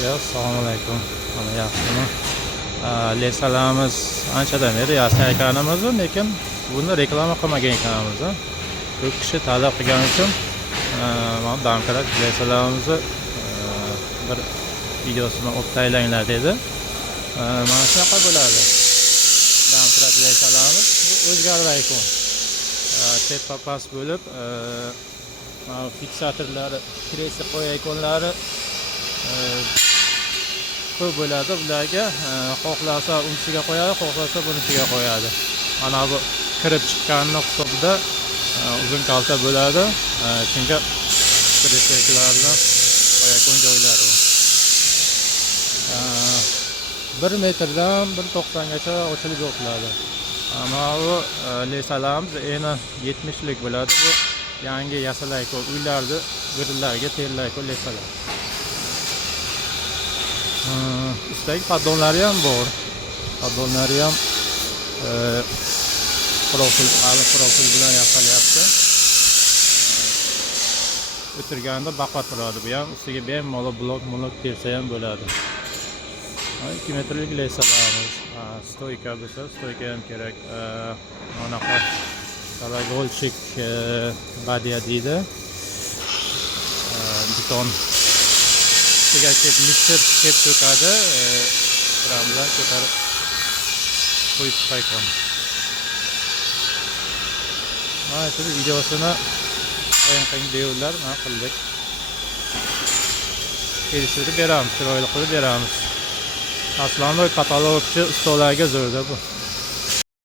Yo, assalomu alaykum. Mana yaxshimi? Lesalarimiz anchadan beri yaxshi ekanimiz, lekin buni reklama qilmagan ekanmiz. Ko'p kishi talab qilgani uchun mana Domkrat lesalarimizni bir videosini olib tayyorlanglar dedi. Mana shunaqa bo'ladi. Domkrat lesalarimiz o'zgaradi ekan. Tepa past bo'lib, fiksatorlari, kresli qo'yaykonlari ko'p bo'ladi. Bularga xohlasa unisiga qo'yadi, xohlasa bunisiga qo'yadi. Mana bu kirib chiqqanning hisobida uzun kalta bo'ladi. Chunki kresliklarni qo'yayotgan joylari 1 metrdan 1.90 gacha ochilib yo'qiladi. Mana bu lesalarimiz eni 70lik bo'ladi. Bu yangi yasalayotgan uylarda g'irlarga terilayotgan lesalar. Üstteki paddonlari ham bor. Paddonlari ham profil bilan yasalyapti. O'tirganda baqa turadi. Bu ham ustiga bemalol blok tersa ham bo'ladi. 2 metrlik lesalarimiz. Stoyka bo'lsa, stoyka ham kerak. Anaqa Golchik badiya deydi. Beton mixer kep cho'kadi, kran bilan ko'tarib qo'yib chiqaykan. Mana shu videosini qiyin deyurlar, mana qildik. Kelishtirib beramiz, chiroyli qilib beramiz. Aslan katalogchi ustalarga zo'rda bu.